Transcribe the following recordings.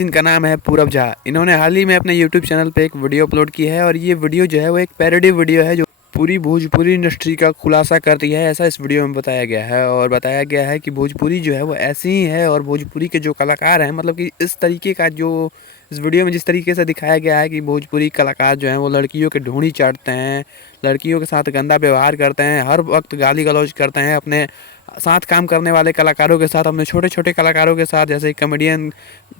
इनका नाम है पूरब झा। इन्होंने हाल ही में अपने यूट्यूब चैनल पे एक वीडियो अपलोड की है और ये वीडियो जो है वो एक पैरोडी वीडियो है जो पूरी भोजपुरी इंडस्ट्री का खुलासा करती है, ऐसा इस वीडियो में बताया गया है। और बताया गया है कि भोजपुरी जो है वो ऐसी ही है और भोजपुरी के जो कलाकार हैं, मतलब कि इस तरीके का जो इस वीडियो में जिस तरीके से दिखाया गया है कि भोजपुरी कलाकार जो हैं वो लड़कियों के ढूंढी चाटते हैं, लड़कियों के साथ गंदा व्यवहार करते हैं, हर वक्त गाली गलौज करते हैं अपने साथ काम करने वाले कलाकारों के साथ, अपने छोटे छोटे कलाकारों के साथ, जैसे कॉमेडियन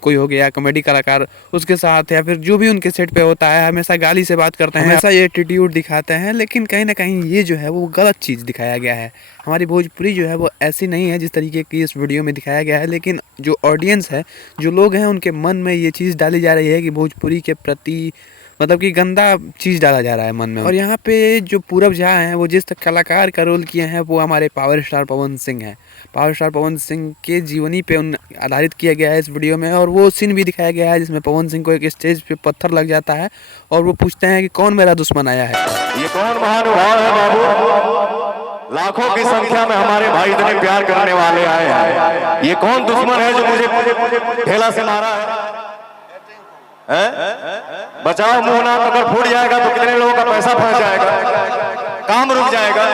कोई हो गया, कॉमेडी कलाकार, उसके साथ या फिर जो भी उनके सेट पे होता है हमेशा गाली से बात करते हैं, हमेशा ये एटीट्यूड दिखाते हैं। लेकिन कहीं ना कहीं ये जो है वो गलत चीज़ दिखाया गया है। हमारी भोजपुरी जो है वो ऐसी नहीं है जिस तरीके की इस वीडियो में दिखाया गया है। लेकिन जो ऑडियंस है, जो लोग हैं, उनके मन में ये चीज़ डाली जा रही है कि भोजपुरी के प्रति मतलब कि गंदा चीज़ डाला जा रहा है मन में। और यहाँ पे जो पूरब झा हैं वो जिस कलाकार का रोल किए हैं वो हमारे पावर स्टार पवन सिंह हैं। पावर स्टार पवन सिंह के जीवनी पे उन आधारित किया गया है इस वीडियो में। और वो सीन भी दिखाया गया है जिसमें पवन सिंह को एक स्टेज पे पत्थर लग जाता है और वो पूछते हैं कि कौन मेरा दुश्मन आया है। ये कौन महानुभाव है बाबू? लाखों की संख्या में हमारे भाई इतने प्यार करने वाले आए हैं। ये कौन दुश्मन है जो मुझे ठेला से मारा है? बचाओ मुंह ना, अगर फूट जाएगा तो कितने लोगों का पैसा फंस जाएगा, काम रुक जाएगा।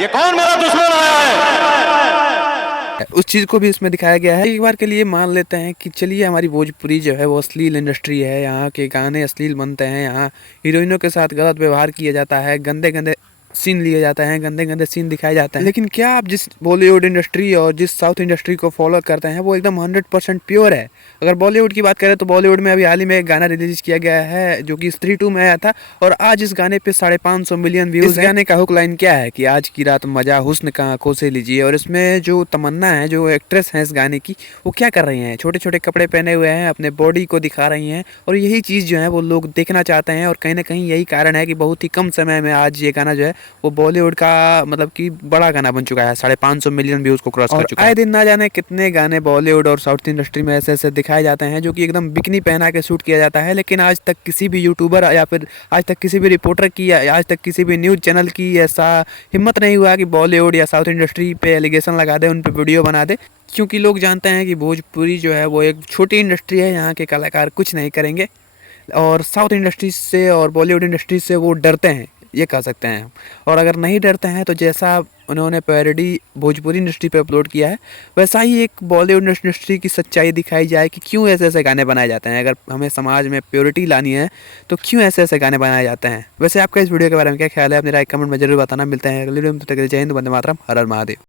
ये कौन मेरा दुश्मन आया है? उस चीज़ को भी इसमें दिखाया गया है। एक बार के लिए मान लेते हैं कि चलिए हमारी भोजपुरी जो है वो अश्लील इंडस्ट्री है, यहाँ के गाने अश्लील बनते हैं, यहाँ हीरोइनों के साथ गलत व्यवहार किया जाता है, गंदे गंदे सीन लिए जाते हैं, गंदे गंदे सीन दिखाए जाते हैं। लेकिन क्या आप जिस बॉलीवुड इंडस्ट्री और जिस साउथ इंडस्ट्री को फॉलो करते हैं वो एकदम 100% प्योर है। अगर बॉलीवुड की बात करें तो बॉलीवुड में अभी हाल ही में एक गाना रिलीज किया गया है जो कि स्त्री 2 में आया था और आज इस गाने पे 550 मिलियन व्यूज। इस गाने का हुक लाइन क्या है कि आज की रात मजा हुस्न का आंखों से लीजिए। और इसमें जो तमन्ना है, जो एक्ट्रेस है इस गाने की, वो क्या कर रही हैं, छोटे छोटे कपड़े पहने हुए हैं, अपने बॉडी को दिखा रही हैं और यही चीज़ जो है वो लोग देखना चाहते हैं। और कहीं ना कहीं यही कारण है कि बहुत ही कम समय में आज ये गाना जो है वो बॉलीवुड का मतलब कि बड़ा गाना बन चुका है, 550 मिलियन व्यूज को क्रॉस कर चुका है। आए दिन ना जाने कितने गाने बॉलीवुड और साउथ इंडस्ट्री में ऐसे ऐसे दिखाए जाते हैं जो कि एकदम बिकनी पहना के शूट किया जाता है। लेकिन आज तक किसी भी यूट्यूबर या फिर आज तक किसी भी रिपोर्टर की या आज तक किसी भी न्यूज़ चैनल की ऐसा हिम्मत नहीं हुआ कि बॉलीवुड या साउथ इंडस्ट्री पे एलिगेशन लगा दे, उन पे वीडियो बना दे। क्योंकि लोग जानते हैं कि भोजपुरी जो है वो एक छोटी इंडस्ट्री है, यहाँ के कलाकार कुछ नहीं करेंगे और साउथ इंडस्ट्री से और बॉलीवुड इंडस्ट्री से वो डरते हैं, ये कह सकते हैं। और अगर नहीं डरते हैं तो जैसा उन्होंने पैरोडी भोजपुरी इंडस्ट्री पे अपलोड किया है वैसा ही एक बॉलीवुड इंडस्ट्री की सच्चाई दिखाई जाए कि क्यों ऐसे ऐसे गाने बनाए जाते हैं। अगर हमें समाज में प्योरिटी लानी है तो क्यों ऐसे ऐसे गाने बनाए जाते हैं। वैसे आपका इस वीडियो के बारे में क्या ख्याल है? अपनी राय कमेंट में जरूर बताना। मिलते हैं अगले वीडियो में, तब तक जय हिंद, वंदे मातरम, हर हर महादेव।